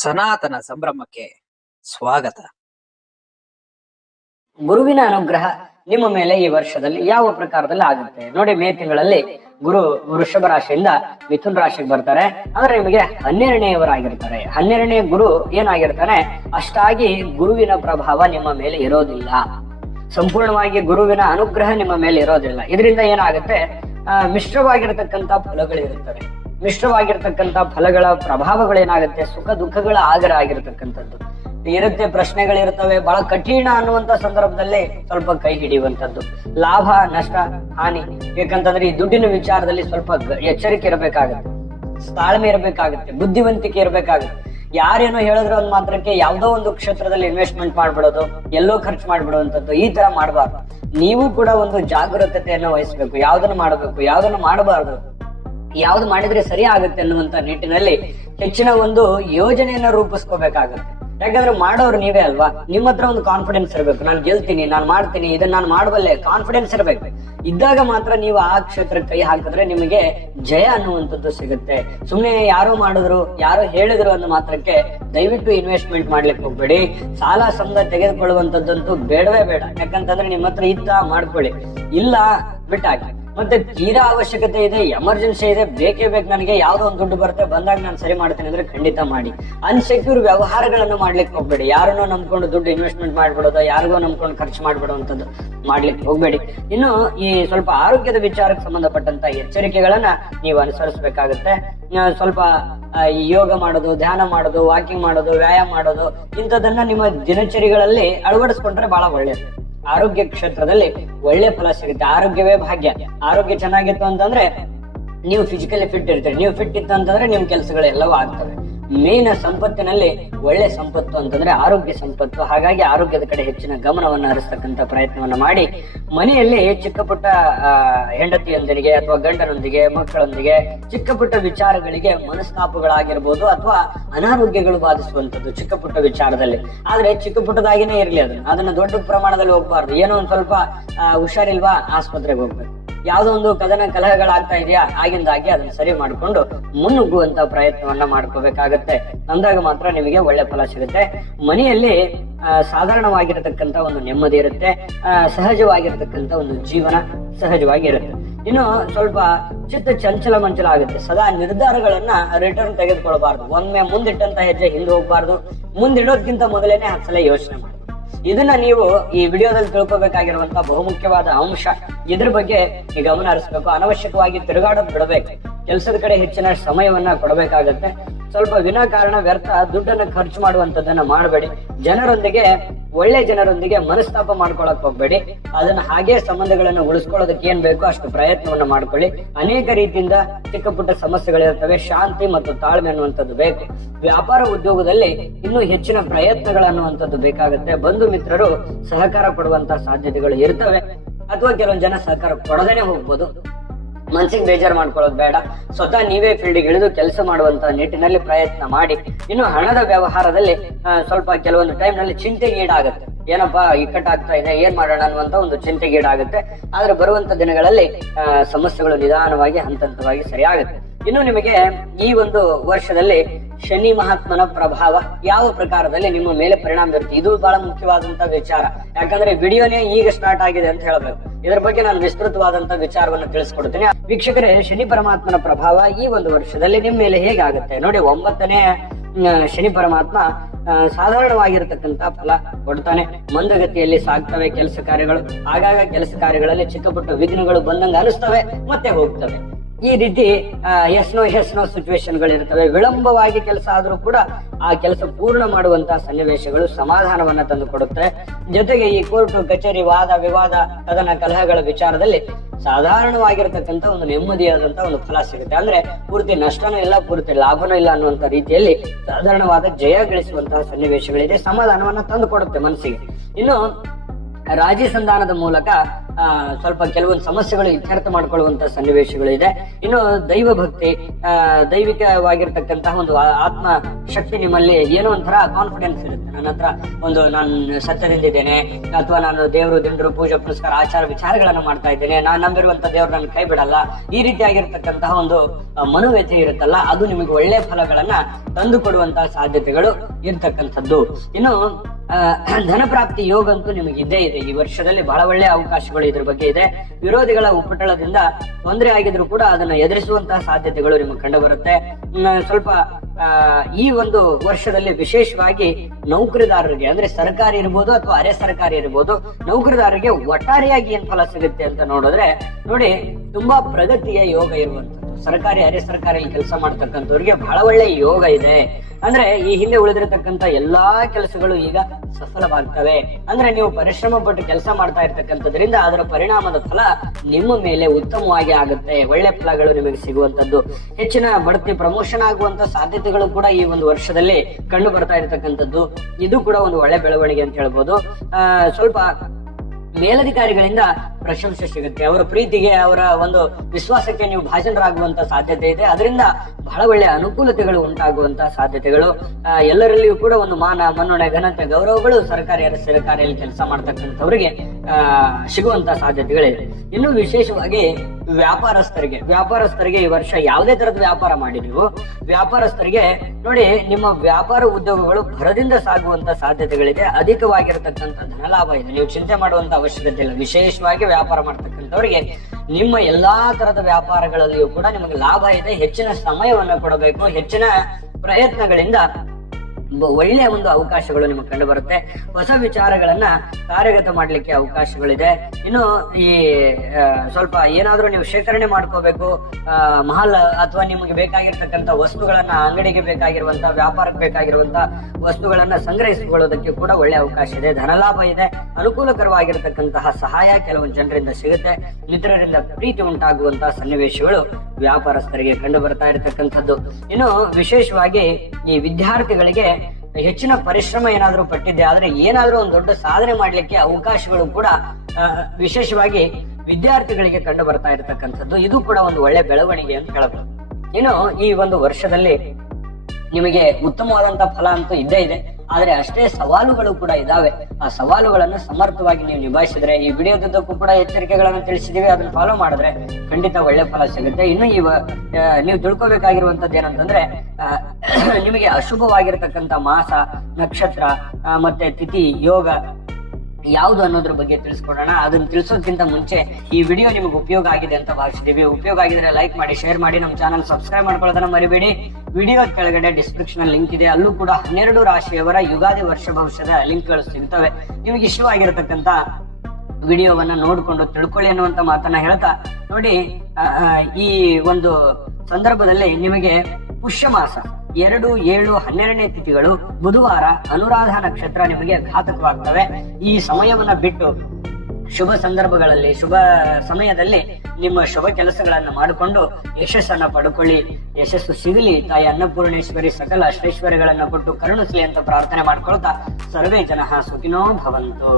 ಸನಾತನ ಸಂಭ್ರಮಕ್ಕೆ ಸ್ವಾಗತ. ಗುರುವಿನ ಅನುಗ್ರಹ ನಿಮ್ಮ ಮೇಲೆ ಈ ವರ್ಷದಲ್ಲಿ ಯಾವ ಪ್ರಕಾರದಲ್ಲಿ ಆಗುತ್ತೆ ನೋಡಿ. ಮೇ ತಿಂಗಳಲ್ಲಿ ಗುರು ವೃಷಭ ರಾಶಿಯಿಂದ ಮಿಥುನ್ ರಾಶಿಗೆ ಬರ್ತಾರೆ. ಅಂದ್ರೆ ನಿಮಗೆ 12ನೇಯವರಾಗಿರ್ತಾರೆ. 12ನೇ ಗುರು ಏನಾಗಿರ್ತಾನೆ, ಅಷ್ಟಾಗಿ ಗುರುವಿನ ಪ್ರಭಾವ ನಿಮ್ಮ ಮೇಲೆ ಇರೋದಿಲ್ಲ. ಸಂಪೂರ್ಣವಾಗಿ ಗುರುವಿನ ಅನುಗ್ರಹ ನಿಮ್ಮ ಮೇಲೆ ಇರೋದಿಲ್ಲ. ಇದರಿಂದ ಏನಾಗುತ್ತೆ, ಮಿಶ್ರವಾಗಿರತಕ್ಕಂತ ಫಲಗಳಿರುತ್ತವೆ. ಮಿಶ್ರವಾಗಿರ್ತಕ್ಕಂಥ ಫಲಗಳ ಪ್ರಭಾವಗಳೇನಾಗುತ್ತೆ, ಸುಖ ದುಃಖಗಳ ಆಗರ ಆಗಿರತಕ್ಕಂಥದ್ದು ಇರುತ್ತೆ. ಪ್ರಶ್ನೆಗಳಿರ್ತವೆ, ಬಹಳ ಕಠಿಣ ಅನ್ನುವಂತ ಸಂದರ್ಭದಲ್ಲಿ ಸ್ವಲ್ಪ ಕೈ ಹಿಡಿಯುವಂಥದ್ದು, ಲಾಭ ನಷ್ಟ ಹಾನಿ. ಯಾಕಂತಂದ್ರೆ ಈ ದುಡ್ಡಿನ ವಿಚಾರದಲ್ಲಿ ಸ್ವಲ್ಪ ಎಚ್ಚರಿಕೆ ಇರಬೇಕಾಗುತ್ತೆ, ತಾಳ್ಮೆ ಇರಬೇಕಾಗುತ್ತೆ, ಬುದ್ಧಿವಂತಿಕೆ ಇರಬೇಕಾಗುತ್ತೆ. ಯಾರೇನೋ ಹೇಳಿದ್ರು ಒಂದ್ ಮಾತ್ರಕ್ಕೆ ಯಾವ್ದೋ ಒಂದು ಕ್ಷೇತ್ರದಲ್ಲಿ ಇನ್ವೆಸ್ಟ್ಮೆಂಟ್ ಮಾಡ್ಬಿಡೋದು, ಎಲ್ಲೋ ಖರ್ಚು ಮಾಡ್ಬಿಡುವಂಥದ್ದು, ಈ ತರ ಮಾಡಬಾರ್ದು. ನೀವು ಕೂಡ ಒಂದು ಜಾಗರೂಕತೆಯನ್ನು ವಹಿಸ್ಬೇಕು. ಯಾವ್ದನ್ನು ಮಾಡಬೇಕು, ಯಾವ್ದನ್ನು ಮಾಡಬಾರ್ದು, ಯಾವ್ದು ಮಾಡಿದ್ರೆ ಸರಿ ಆಗುತ್ತೆ ಅನ್ನುವಂತ ನಿಟ್ಟಿನಲ್ಲಿ ಹೆಚ್ಚಿನ ಒಂದು ಯೋಜನೆಯನ್ನ ರೂಪಿಸ್ಕೋಬೇಕಾಗುತ್ತೆ. ಯಾಕಂದ್ರೆ ಮಾಡೋರು ನೀವೇ ಅಲ್ವಾ. ನಿಮ್ಮ ಹತ್ರ ಒಂದು ಕಾನ್ಫಿಡೆನ್ಸ್ ಇರಬೇಕು. ನಾನು ಗೆಲ್ತೀನಿ, ನಾನು ಮಾಡ್ತೀನಿ, ಇದನ್ನ ನಾನು ಮಾಡಬಲ್ಲೆ, ಕಾನ್ಫಿಡೆನ್ಸ್ ಇರಬೇಕು. ಇದ್ದಾಗ ಮಾತ್ರ ನೀವು ಆ ಕ್ಷೇತ್ರಕ್ಕೆ ಕೈ ಹಾಕಿದ್ರೆ ನಿಮಗೆ ಜಯ ಅನ್ನುವಂಥದ್ದು ಸಿಗುತ್ತೆ. ಸುಮ್ನೆ ಯಾರೋ ಮಾಡಿದ್ರು, ಯಾರೋ ಹೇಳಿದ್ರು ಅನ್ನೋ ಮಾತ್ರಕ್ಕೆ ದಯವಿಟ್ಟು ಇನ್ವೆಸ್ಟ್ಮೆಂಟ್ ಮಾಡ್ಲಿಕ್ಕೆ ಹೋಗ್ಬೇಡಿ. ಸಾಲ ಸಮದ ತೆಗೆದುಕೊಳ್ಳುವಂತದ್ದಂತೂ ಬೇಡವೇ ಬೇಡ. ಯಾಕಂತಂದ್ರೆ ನಿಮ್ಮ ಹತ್ರ ಇದ್ದ ಮಾಡ್ಕೊಳ್ಳಿ, ಇಲ್ಲ ಬಿಟ್ಟಾಕಿ. ಮತ್ತೆ ತೀರಾ ಅವಶ್ಯಕತೆ ಇದೆ, ಎಮರ್ಜೆನ್ಸಿ ಇದೆ, ಬೇಕೇ ಬೇಕು, ನನಗೆ ಯಾವ್ದೋ ಒಂದು ದುಡ್ಡು ಬರುತ್ತೆ, ಬಂದಾಗ ನಾನು ಸರಿ ಮಾಡ್ತೇನೆ ಅಂದ್ರೆ ಖಂಡಿತ ಮಾಡಿ. ಅನ್ಸೆಕ್ಯೂರ್ ವ್ಯವಹಾರಗಳನ್ನು ಮಾಡ್ಲಿಕ್ಕೆ ಹೋಗ್ಬೇಡಿ. ಯಾರನ್ನೋ ನಂಬ್ಕೊಂಡು ದುಡ್ಡು ಇನ್ವೆಸ್ಟ್ಮೆಂಟ್ ಮಾಡ್ಬಿಡೋದು, ಯಾರಿಗೋ ನಂಬ್ಕೊಂಡು ಖರ್ಚು ಮಾಡ್ಬಿಡುವಂಥದ್ದು ಮಾಡ್ಲಿಕ್ಕೆ ಹೋಗ್ಬೇಡಿ. ಇನ್ನು ಈ ಸ್ವಲ್ಪ ಆರೋಗ್ಯದ ವಿಚಾರಕ್ಕೆ ಸಂಬಂಧಪಟ್ಟಂತ ಎಚ್ಚರಿಕೆಗಳನ್ನ ನೀವು ಅನುಸರಿಸಬೇಕಾಗುತ್ತೆ. ಸ್ವಲ್ಪ ಯೋಗ ಮಾಡೋದು, ಧ್ಯಾನ ಮಾಡೋದು, ವಾಕಿಂಗ್ ಮಾಡೋದು, ವ್ಯಾಯಾಮ ಮಾಡೋದು, ಇಂಥದನ್ನ ನಿಮ್ಮ ದಿನಚರಿಗಳಲ್ಲಿ ಅಳವಡಿಸ್ಕೊಂಡ್ರೆ ಬಹಳ ಒಳ್ಳೇದು. ಆರೋಗ್ಯ ಕ್ಷೇತ್ರದಲ್ಲಿ ಒಳ್ಳೆ ಫಲ ಸಿಗುತ್ತೆ. ಆರೋಗ್ಯವೇ ಭಾಗ್ಯ. ಆರೋಗ್ಯ ಚೆನ್ನಾಗಿತ್ತು ಅಂತಂದ್ರೆ ನೀವು ಫಿಸಿಕಲಿ ಫಿಟ್ ಇರ್ತೀರಿ. ನೀವು ಫಿಟ್ ಇತ್ತು ಅಂತಂದ್ರೆ ನಿಮ್ ಕೆಲಸಗಳೆಲ್ಲವೂ ಆಗ್ತವೆ. ಮೇನ್ ಸಂಪತ್ತಿನಲ್ಲಿ ಒಳ್ಳೆ ಸಂಪತ್ತು ಅಂತಂದ್ರೆ ಆರೋಗ್ಯ ಸಂಪತ್ತು. ಹಾಗಾಗಿ ಆರೋಗ್ಯದ ಕಡೆ ಹೆಚ್ಚಿನ ಗಮನವನ್ನು ಹರಿಸ್ತಕ್ಕಂಥ ಪ್ರಯತ್ನವನ್ನ ಮಾಡಿ, ಮನೆಯಲ್ಲಿ ಚಿಕ್ಕ ಪುಟ್ಟ ಹೆಂಡತಿಯೊಂದಿಗೆ ಅಥವಾ ಗಂಡನೊಂದಿಗೆ, ಮಕ್ಕಳೊಂದಿಗೆ ಚಿಕ್ಕ ಪುಟ್ಟ ವಿಚಾರಗಳಿಗೆ ಮನಸ್ತಾಪಗಳಾಗಿರ್ಬೋದು ಅಥವಾ ಅನಾರೋಗ್ಯಗಳು ಬಾಧಿಸುವಂಥದ್ದು ಚಿಕ್ಕ ಪುಟ್ಟ ವಿಚಾರದಲ್ಲಿ. ಆದ್ರೆ ಚಿಕ್ಕ ಪುಟ್ಟದಾಗಿನೇ ಇರ್ಲಿ, ಅದನ್ನ ದೊಡ್ಡ ಪ್ರಮಾಣದಲ್ಲಿ ಹೋಗ್ಬಾರ್ದು. ಏನೋ ಒಂದ್ ಸ್ವಲ್ಪ ಹುಷಾರಿಲ್ವಾ, ಆಸ್ಪತ್ರೆಗೆ ಹೋಗ್ಬೇಕು. ಯಾವ್ದೋ ಒಂದು ಕದನ ಕಲಹಗಳಾಗ್ತಾ ಇದೆಯಾ, ಆಗಿಂದಾಗಿ ಅದನ್ನ ಸರಿ ಮಾಡ್ಕೊಂಡು ಮುನ್ನುಗ್ಗುವಂತ ಪ್ರಯತ್ನವನ್ನ ಮಾಡ್ಕೋಬೇಕಾಗತ್ತೆ. ಅಂದಾಗ ಮಾತ್ರ ನಿಮಗೆ ಒಳ್ಳೆ ಫಲ ಸಿಗುತ್ತೆ. ಮನೆಯಲ್ಲಿ ಸಾಧಾರಣವಾಗಿರತಕ್ಕಂತ ಒಂದು ನೆಮ್ಮದಿ ಇರುತ್ತೆ. ಸಹಜವಾಗಿರತಕ್ಕಂತ ಒಂದು ಜೀವನ ಸಹಜವಾಗಿ ಇರುತ್ತೆ. ಇನ್ನು ಸ್ವಲ್ಪ ಚಿತ್ತ ಚಂಚಲ ಮಂಚಲ ಆಗುತ್ತೆ. ಸದಾ ನಿರ್ಧಾರಗಳನ್ನ ರಿಟರ್ನ್ ತೆಗೆದುಕೊಳ್ಬಾರ್ದು. ಒಮ್ಮೆ ಮುಂದಿಟ್ಟಂತ ಹೆಜ್ಜೆ ಹಿಂದೆ ಹೋಗ್ಬಾರ್ದು. ಮುಂದಿಡೋದ್ಕಿಂತ ಮೊದಲೇನೆ 10 ಸಲ ಯೋಚನೆ ಮಾಡಿ. ಇದನ್ನ ನೀವು ಈ ವಿಡಿಯೋದಲ್ಲಿ ತಿಳ್ಕೊಬೇಕಾಗಿರುವಂತಹ ಬಹುಮುಖ್ಯವಾದ ಅಂಶ. ಇದ್ರ ಬಗ್ಗೆ ಈ ಗಮನ ಹರಿಸ್ಬೇಕು. ಅನವಶ್ಯಕವಾಗಿ ತಿರುಗಾಡೋದು ಬಿಡಬೇಕು. ಕೆಲಸದ ಕಡೆ ಹೆಚ್ಚಿನ ಸಮಯವನ್ನ ಕೊಡಬೇಕಾಗತ್ತೆ. ಸ್ವಲ್ಪ ವಿನಾಕಾರಣ ವ್ಯರ್ಥ ದುಡ್ಡನ್ನ ಖರ್ಚು ಮಾಡುವಂತದನ್ನ ಮಾಡಬೇಡಿ. ಒಳ್ಳೆ ಜನರೊಂದಿಗೆ ಮನಸ್ತಾಪ ಮಾಡ್ಕೊಳಕ್ ಹೋಗ್ಬೇಡಿ. ಅದನ್ನ ಹಾಗೆ ಸಂಬಂಧಗಳನ್ನ ಉಳಿಸ್ಕೊಳ್ಳೋದಕ್ಕೆ ಏನ್ ಬೇಕೋ ಅಷ್ಟು ಪ್ರಯತ್ನವನ್ನ ಮಾಡ್ಕೊಳ್ಳಿ. ಅನೇಕ ರೀತಿಯಿಂದ ಚಿಕ್ಕ ಪುಟ್ಟ ಸಮಸ್ಯೆಗಳಿರ್ತವೆ. ಶಾಂತಿ ಮತ್ತು ತಾಳ್ಮೆ ಅನ್ನುವಂಥದ್ದು ಬೇಕು. ವ್ಯಾಪಾರ ಉದ್ಯೋಗದಲ್ಲಿ ಇನ್ನೂ ಹೆಚ್ಚಿನ ಪ್ರಯತ್ನಗಳನ್ನುವಂಥದ್ದು ಬೇಕಾಗುತ್ತೆ. ಬಂಧು ಮಿತ್ರರು ಸಹಕಾರ ಕೊಡುವಂತ ಸಾಧ್ಯತೆಗಳು ಇರ್ತವೆ, ಅಥವಾ ಕೆಲವೊಂದು ಜನ ಸಹಕಾರ ಕೊಡದೇನೆ ಹೋಗ್ಬೋದು. ಮನ್ಸಿಗೆ ಬೇಜಾರು ಮಾಡ್ಕೊಳ್ಳೋದು ಬೇಡ. ಸ್ವತಃ ನೀವೇ ಫೀಲ್ಡಿಗೆ ಇಳಿದು ಕೆಲಸ ಮಾಡುವಂತ ನಿಟ್ಟಿನಲ್ಲಿ ಪ್ರಯತ್ನ ಮಾಡಿ. ಇನ್ನು ಹಣದ ವ್ಯವಹಾರದಲ್ಲಿ ಸ್ವಲ್ಪ ಕೆಲವೊಂದು ಟೈಮ್ ನಲ್ಲಿ ಚಿಂತೆಗೀಡಾಗುತ್ತೆ. ಏನಪ್ಪಾ ಇಕ್ಕಟ್ಟಾಗ್ತಾ ಇದೆ, ಏನ್ ಮಾಡೋಣ ಅನ್ನುವಂತ ಒಂದು ಚಿಂತೆಗೀಡಾಗುತ್ತೆ. ಆದ್ರೆ ಬರುವಂತ ದಿನಗಳಲ್ಲಿ ಸಮಸ್ಯೆಗಳು ನಿಧಾನವಾಗಿ ಹಂತವಾಗಿ ಸರಿಯಾಗುತ್ತೆ. ಇನ್ನು ನಿಮಗೆ ಈ ಒಂದು ವರ್ಷದಲ್ಲಿ ಶನಿ ಮಹಾತ್ಮನ ಪ್ರಭಾವ ಯಾವ ಪ್ರಕಾರದಲ್ಲಿ ನಿಮ್ಮ ಮೇಲೆ ಪರಿಣಾಮ ಬೀರುತ್ತೆ, ಇದು ಬಹಳ ಮುಖ್ಯವಾದಂತ ವಿಚಾರ. ಯಾಕಂದ್ರೆ ವಿಡಿಯೋನೇ ಈಗ ಸ್ಟಾರ್ಟ್ ಆಗಿದೆ ಅಂತ ಹೇಳಬೇಕು. ಇದರ ಬಗ್ಗೆ ನಾನು ವಿಸ್ತೃತವಾದಂತ ವಿಚಾರವನ್ನು ತಿಳಿಸ್ಕೊಡ್ತೀನಿ. ವೀಕ್ಷಕರೇ, ಶನಿ ಪರಮಾತ್ಮನ ಪ್ರಭಾವ ಈ ಒಂದು ವರ್ಷದಲ್ಲಿ ನಿಮ್ಮ ಮೇಲೆ ಹೇಗಾಗುತ್ತೆ ನೋಡಿ. 9ನೇ ಶನಿ ಪರಮಾತ್ಮ ಸಾಧಾರಣವಾಗಿರತಕ್ಕಂತ ಫಲ ಕೊಡ್ತಾನೆ. ಮಂದಗತಿಯಲ್ಲಿ ಸಾಗ್ತವೆ ಕೆಲಸ ಕಾರ್ಯಗಳು. ಆಗಾಗ ಕೆಲಸ ಕಾರ್ಯಗಳಲ್ಲಿ ಚಿಕ್ಕ ಪುಟ್ಟ ವಿಘ್ನಗಳು ಬಂದಂಗ ಅನಿಸ್ತವೆ, ಮತ್ತೆ ಹೋಗ್ತವೆ. ಈ ರೀತಿ ಹೆಸ್ನೋ ಸಿಚುವೇಶನ್ ಗಳಿರ್ತವೆ. ವಿಳಂಬವಾಗಿ ಕೆಲಸ ಆದ್ರೂ ಕೂಡ ಆ ಕೆಲಸ ಪೂರ್ಣ ಮಾಡುವಂತಹ ಸನ್ನಿವೇಶಗಳು ಸಮಾಧಾನವನ್ನ ತಂದು ಕೊಡುತ್ತೆ. ಜೊತೆಗೆ ಈ ಕೋರ್ಟು ಕಚೇರಿ, ವಾದ ವಿವಾದ, ಕದನ ಕಲಹಗಳ ವಿಚಾರದಲ್ಲಿ ಸಾಧಾರಣವಾಗಿರ್ತಕ್ಕಂಥ ಒಂದು ನೆಮ್ಮದಿಯಾದಂತಹ ಒಂದು ಫಲ ಸಿಗುತ್ತೆ. ಅಂದ್ರೆ ಪೂರ್ತಿ ನಷ್ಟನೂ ಇಲ್ಲ, ಪೂರ್ತಿ ಲಾಭನೂ ಇಲ್ಲ ಅನ್ನುವಂತ ರೀತಿಯಲ್ಲಿ ಸಾಧಾರಣವಾದ ಜಯ ಗಳಿಸುವಂತಹ ಸನ್ನಿವೇಶಗಳಿದೆ. ಸಮಾಧಾನವನ್ನ ತಂದು ಕೊಡುತ್ತೆ ಮನಸ್ಸಿಗೆ. ಇನ್ನು ರಾಜಿ ಸಂಧಾನದ ಮೂಲಕ ಸ್ವಲ್ಪ ಕೆಲವೊಂದು ಸಮಸ್ಯೆಗಳು ಇತ್ಯರ್ಥ ಮಾಡ್ಕೊಳ್ಳುವಂತ ಸನ್ನಿವೇಶಗಳು ಇದೆ. ಇನ್ನು ದೈವ ಭಕ್ತಿ, ದೈವಿಕವಾಗಿರ್ತಕ್ಕಂತಹ ಒಂದು ಆತ್ಮ ಶಕ್ತಿ ನಿಮ್ಮಲ್ಲಿ ಏನೋ ಒಂಥರ ಕಾನ್ಫಿಡೆನ್ಸ್ ಇರುತ್ತೆ. ನನ್ನ ಹತ್ರ ನಾನು ಸತ್ಯದಿಂದಿದ್ದೇನೆ, ಅಥವಾ ನಾನು ದೇವರು ದಿಂಡ್ರು ಪೂಜೆ ಪುರಸ್ಕಾರ ಆಚಾರ ವಿಚಾರಗಳನ್ನ ಮಾಡ್ತಾ ಇದ್ದೇನೆ, ನಾನು ನಂಬಿರುವಂತ ದೇವ್ರು ನನ್ನ ಕೈ ಬಿಡಲ್ಲ, ಈ ರೀತಿಯಾಗಿರ್ತಕ್ಕಂತಹ ಒಂದು ಮನೋವ್ಯಥೆ ಇರುತ್ತಲ್ಲ, ಅದು ನಿಮಗೆ ಒಳ್ಳೆ ಫಲಗಳನ್ನ ತಂದು ಕೊಡುವಂತಹ ಸಾಧ್ಯತೆಗಳು ಇರ್ತಕ್ಕಂಥದ್ದು. ಇನ್ನು ಧನ ಪ್ರಾಪ್ತಿ ಯೋಗ ಅಂತೂ ನಿಮಗೆ ಇದ್ದೇ ಇದೆ. ಈ ವರ್ಷದಲ್ಲಿ ಬಹಳ ಒಳ್ಳೆಯ ಅವಕಾಶಗಳು ಇದ್ರ ಬಗ್ಗೆ ಇದೆ. ವಿರೋಧಿಗಳ ಉಪಟಳದಿಂದ ತೊಂದರೆ ಆಗಿದ್ರು ಕೂಡ ಅದನ್ನ ಎದುರಿಸುವಂತಹ ಸಾಧ್ಯತೆಗಳು ನಿಮಗೆ ಕಂಡು ಬರುತ್ತೆ. ಸ್ವಲ್ಪ ಈ ಒಂದು ವರ್ಷದಲ್ಲಿ ವಿಶೇಷವಾಗಿ ನೌಕರಿದಾರರಿಗೆ, ಅಂದ್ರೆ ಸರ್ಕಾರಿ ಇರ್ಬೋದು ಅಥವಾ ಅರೆ ಸರ್ಕಾರಿ ಇರ್ಬೋದು, ನೌಕರಿದಾರರಿಗೆ ಒಟ್ಟಾರೆಯಾಗಿ ಏನ್ ಫಲ ಸಿಗುತ್ತೆ ಅಂತ ನೋಡಿದ್ರೆ ನೋಡಿ, ತುಂಬಾ ಪ್ರಗತಿಯ ಯೋಗ ಇರುವಂತದ್ದು. ಸರ್ಕಾರಿ ಅರೆ ಸರ್ಕಾರಿಯಲ್ಲಿ ಕೆಲಸ ಮಾಡ್ತಕ್ಕಂಥವ್ರಿಗೆ ಬಹಳ ಒಳ್ಳೆ ಯೋಗ ಇದೆ. ಅಂದ್ರೆ ಈ ಹಿಂದೆ ಉಳಿದಿರತಕ್ಕಂತ ಎಲ್ಲಾ ಕೆಲಸಗಳು ಈಗ ಸಫಲವಾಗ್ತವೆ. ಅಂದ್ರೆ ನೀವು ಪರಿಶ್ರಮ ಪಟ್ಟು ಕೆಲಸ ಮಾಡ್ತಾ ಇರ್ತಕ್ಕಂಥದ್ರಿಂದ ಅದರ ಪರಿಣಾಮದ ಫಲ ನಿಮ್ಮ ಮೇಲೆ ಉತ್ತಮವಾಗಿ ಆಗುತ್ತೆ. ಒಳ್ಳೆ ಫಲಗಳು ನಿಮಗೆ ಸಿಗುವಂತದ್ದು, ಹೆಚ್ಚಿನ ಬಡ್ತಿ ಪ್ರಮೋಷನ್ ಆಗುವಂತ ಸಾಧ್ಯತೆಗಳು ಕೂಡ ಈ ಒಂದು ವರ್ಷದಲ್ಲಿ ಕಂಡು ಬರ್ತಾ ಇರತಕ್ಕಂಥದ್ದು. ಇದು ಕೂಡ ಒಂದು ಒಳ್ಳೆ ಬೆಳವಣಿಗೆ ಅಂತ ಹೇಳ್ಬೋದು. ಸ್ವಲ್ಪ ಮೇಲಧಿಕಾರಿಗಳಿಂದ ಪ್ರಶಂಸೆ ಸಿಗುತ್ತೆ. ಅವರ ಪ್ರೀತಿಗೆ, ಅವರ ಒಂದು ವಿಶ್ವಾಸಕ್ಕೆ ನೀವು ಭಾಜನರಾಗುವಂತ ಸಾಧ್ಯತೆ ಇದೆ. ಅದರಿಂದ ಬಹಳ ಒಳ್ಳೆಯ ಅನುಕೂಲತೆಗಳು ಉಂಟಾಗುವಂತ ಸಾಧ್ಯತೆಗಳು, ಎಲ್ಲರಲ್ಲಿಯೂ ಕೂಡ ಒಂದು ಮಾನ ಮನ್ನಣೆ ಘನತೆ ಗೌರವಗಳು ಸರ್ಕಾರಿ ಸರ್ಕಾರಿಯಲ್ಲಿ ಕೆಲಸ ಮಾಡ್ತಕ್ಕಂಥವ್ರಿಗೆ ಸಿಗುವಂತ ಸಾಧ್ಯತೆಗಳಿದೆ. ಇನ್ನು ವಿಶೇಷವಾಗಿ ವ್ಯಾಪಾರಸ್ಥರಿಗೆ ಈ ವರ್ಷ ಯಾವುದೇ ತರದ ವ್ಯಾಪಾರ ಮಾಡಿ ನೀವು ವ್ಯಾಪಾರಸ್ಥರಿಗೆ ನೋಡಿ, ನಿಮ್ಮ ವ್ಯಾಪಾರ ಉದ್ಯೋಗಗಳು ಭರದಿಂದ ಸಾಗುವಂತ ಸಾಧ್ಯತೆಗಳಿದೆ. ಅಧಿಕವಾಗಿರತಕ್ಕಂಥ ಧನಲಾಭ ಇದೆ. ನೀವು ಚಿಂತೆ ಮಾಡುವಂತ ಅವಶ್ಯಕತೆ ಇಲ್ಲ. ವಿಶೇಷವಾಗಿ ವ್ಯಾಪಾರ ಮಾಡ್ತಕ್ಕಂಥವರಿಗೆ ನಿಮ್ಮ ಎಲ್ಲಾ ತರದ ವ್ಯಾಪಾರಗಳಲ್ಲಿಯೂ ಕೂಡ ನಿಮಗೆ ಲಾಭ ಇದೆ. ಹೆಚ್ಚಿನ ಸಮಯವನ್ನ ಕೊಡಬೇಕು. ಹೆಚ್ಚಿನ ಪ್ರಯತ್ನಗಳಿಂದ ಒಳ್ಳೆಯ ಒಂದು ಅವಕಾಶಗಳು ನಿಮಗೆ ಕಂಡು ಬರುತ್ತೆ. ಹೊಸ ವಿಚಾರಗಳನ್ನ ಕಾರ್ಯಗತ ಮಾಡ್ಲಿಕ್ಕೆ ಅವಕಾಶಗಳಿದೆ. ಇನ್ನು ಈ ಸ್ವಲ್ಪ ಏನಾದ್ರೂ ನೀವು ಶೇಖರಣೆ ಮಾಡ್ಕೋಬೇಕು, ಮಹಲ್ ಅಥವಾ ನಿಮಗೆ ಬೇಕಾಗಿರ್ತಕ್ಕಂಥ ವಸ್ತುಗಳನ್ನ, ಅಂಗಡಿಗೆ ಬೇಕಾಗಿರುವಂತ, ವ್ಯಾಪಾರಕ್ಕೆ ಬೇಕಾಗಿರುವಂತ ವಸ್ತುಗಳನ್ನ ಸಂಗ್ರಹಿಸಿಕೊಳ್ಳೋದಕ್ಕೆ ಕೂಡ ಒಳ್ಳೆ ಅವಕಾಶ ಇದೆ. ಧನಲಾಭ ಇದೆ. ಅನುಕೂಲಕರವಾಗಿರತಕ್ಕಂತಹ ಸಹಾಯ ಕೆಲವೊಂದು ಜನರಿಂದ ಸಿಗುತ್ತೆ. ಮಿತ್ರರಿಂದ ಪ್ರೀತಿ ಉಂಟಾಗುವಂತಹ ಸನ್ನಿವೇಶಗಳು ವ್ಯಾಪಾರಸ್ಥರಿಗೆ ಕಂಡು ಬರ್ತಾ ಇರತಕ್ಕಂಥದ್ದು. ಇನ್ನು ವಿಶೇಷವಾಗಿ ಈ ವಿದ್ಯಾರ್ಥಿಗಳಿಗೆ ಹೆಚ್ಚಿನ ಪರಿಶ್ರಮ ಏನಾದ್ರೂ ಪಟ್ಟಿದ್ದೆ ಆದ್ರೆ ಏನಾದ್ರೂ ಒಂದು ದೊಡ್ಡ ಸಾಧನೆ ಮಾಡ್ಲಿಕ್ಕೆ ಅವಕಾಶಗಳು ಕೂಡ ವಿಶೇಷವಾಗಿ ವಿದ್ಯಾರ್ಥಿಗಳಿಗೆ ಕಂಡು ಬರ್ತಾ ಇರತಕ್ಕಂಥದ್ದು. ಇದು ಕೂಡ ಒಂದು ಒಳ್ಳೆ ಬೆಳವಣಿಗೆ ಅಂತ ಹೇಳಬಹುದು. ಇನ್ನು ಈ ಒಂದು ವರ್ಷದಲ್ಲಿ ನಿಮಗೆ ಉತ್ತಮವಾದಂತ ಫಲ ಅಂತೂ ಇದ್ದೇ ಇದೆ. ಆದ್ರೆ ಅಷ್ಟೇ ಸವಾಲುಗಳು ಕೂಡ ಇದಾವೆ. ಆ ಸವಾಲುಗಳನ್ನು ಸಮರ್ಥವಾಗಿ ನೀವು ನಿಭಾಯಿಸಿದ್ರೆ, ಈ ವಿಡಿಯೋದುದ್ದಕ್ಕೂ ಕೂಡ ಎಚ್ಚರಿಕೆಗಳನ್ನು ತಿಳಿಸಿದೀವಿ, ಅದನ್ನ ಫಾಲೋ ಮಾಡಿದ್ರೆ ಖಂಡಿತ ಒಳ್ಳೆ ಫಲ ಸಿಗುತ್ತೆ. ಇನ್ನು ನೀವು ತಿಳ್ಕೊಬೇಕಾಗಿರುವಂತದ್ದು ಏನಂತಂದ್ರೆ, ನಿಮಗೆ ಅಶುಭವಾಗಿರ್ತಕ್ಕಂಥ ಮಾಸ, ನಕ್ಷತ್ರ ಮತ್ತೆ ತಿಥಿ, ಯೋಗ ಯಾವುದು ಅನ್ನೋದ್ರ ಬಗ್ಗೆ ತಿಳಿಸ್ಕೊಡೋಣ. ಅದನ್ನ ತಿಳಿಸೋದಕ್ಕಿಂತ ಮುಂಚೆ ಈ ವಿಡಿಯೋ ನಿಮಗೆ ಉಪಯೋಗ ಆಗಿದೆ ಅಂತ ಭಾವಿಸಿದೀವಿ. ಉಪಯೋಗ ಆಗಿದ್ರೆ ಲೈಕ್ ಮಾಡಿ, ಶೇರ್ ಮಾಡಿ, ನಮ್ಮ ಚಾನಲ್ ಸಬ್ಸ್ಕ್ರೈಬ್ ಮಾಡ್ಕೊಳ್ಳೋದನ್ನ ಮರಿಬೇಡಿ. ವಿಡಿಯೋ ಕೆಳಗಡೆ ಡಿಸ್ಕ್ರಿಪ್ಷನ್ ಲಿಂಕ್ ಇದೆ, ಅಲ್ಲೂ ಕೂಡ 12 ರಾಶಿಯವರ ಯುಗಾದಿ ವರ್ಷ ಭವಿಷ್ಯದ ಲಿಂಕ್ಗಳು ಸಿಗ್ತವೆ. ನಿಮಗೆ ಇಷ್ಟವಾಗಿರತಕ್ಕಂತ ವಿಡಿಯೋವನ್ನ ನೋಡ್ಕೊಂಡು ತಿಳ್ಕೊಳ್ಳಿ ಅನ್ನುವಂತ ಮಾತನ್ನ ಹೇಳ್ತಾ ನೋಡಿ, ಈ ಒಂದು ಸಂದರ್ಭದಲ್ಲಿ ನಿಮಗೆ ಪುಷ್ಯ ಮಾಸ 2, 7, 12ನೇ ತಿಥಿಗಳು ಬುಧವಾರ, ಅನುರಾಧ ನಕ್ಷತ್ರ ನಿಮಗೆ ಘಾತಕವಾಗ್ತವೆ. ಈ ಸಮಯವನ್ನ ಬಿಟ್ಟು ಶುಭ ಸಂದರ್ಭಗಳಲ್ಲಿ, ಶುಭ ಸಮಯದಲ್ಲಿ ನಿಮ್ಮ ಶುಭ ಕೆಲಸಗಳನ್ನ ಮಾಡಿಕೊಂಡು ಯಶಸ್ಸನ್ನ ಪಡ್ಕೊಳ್ಳಿ. ಯಶಸ್ಸು ಸಿಗಲಿ. ತಾಯಿ ಅನ್ನಪೂರ್ಣೇಶ್ವರಿ ಸಕಲ ಅಷ್ಟೈಶ್ವರ್ಯಗಳನ್ನ ಕೊಟ್ಟು ಕರುಣಿಸಲಿ ಅಂತ ಪ್ರಾರ್ಥನೆ ಮಾಡ್ಕೊಳ್ತಾ, ಸರ್ವೇ ಜನಃ ಸುಖಿನೋ ಭವಂತು.